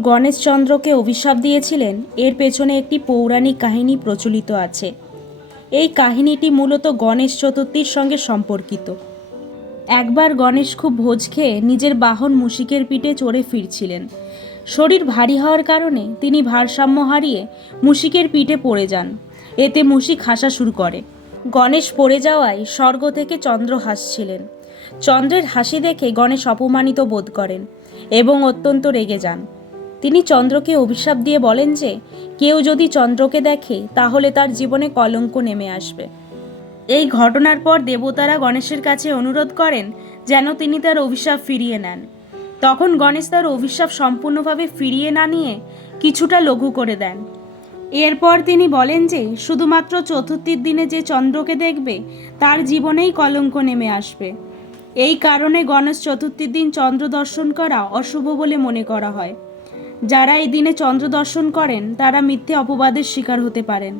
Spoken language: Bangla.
গণেশচন্দ্রকে অভিশাপ দিয়েছিলেন, এর পেছনে একটি পৌরাণিক কাহিনী প্রচলিত আছে। এই কাহিনীটি মূলত গণেশ চতুর্থীর সঙ্গে সম্পর্কিত। একবার গণেশ খুব ভোজ খেয়ে নিজের বাহন মুশিকের পিঠে চড়ে ফিরছিলেন। শরীর ভারী হওয়ার কারণে তিনি ভারসাম্য হারিয়ে মুশিকের পিঠে পড়ে যান। এতে মুশিক হাসা শুরু করে। গণেশ পড়ে যাওয়ায় স্বর্গ থেকে চন্দ্র হাসছিলেন। চন্দ্রের হাসি দেখে গণেশ অপমানিত বোধ করেন এবং অত্যন্ত রেগে যান। তিনি চন্দ্রকে অভিশাপ দিয়ে বলেন যে, কেউ যদি চন্দ্রকে দেখে, তাহলে তার জীবনে কলঙ্ক নেমে আসবে। এই ঘটনার পর দেবতারা গণেশের কাছে অনুরোধ করেন যেন তিনি তার অভিশাপ ফিরিয়ে নেন। তখন গণেশ তার অভিশাপ সম্পূর্ণভাবে ফিরিয়ে না নিয়ে কিছুটা লঘু করে দেন। এরপর তিনি বলেন যে, শুধুমাত্র চতুর্থীর দিনে যে চন্দ্রকে দেখবে, তার জীবনেই কলঙ্ক নেমে আসবে। এই কারণে গণেশ চতুর্থীর দিন চন্দ্র দর্শন করা অশুভ বলে মনে করা হয়। যারা এই দিনে চন্দ্র দর্শন করেন তারা মিথ্যে অপবাদের শিকার হতে পারেন।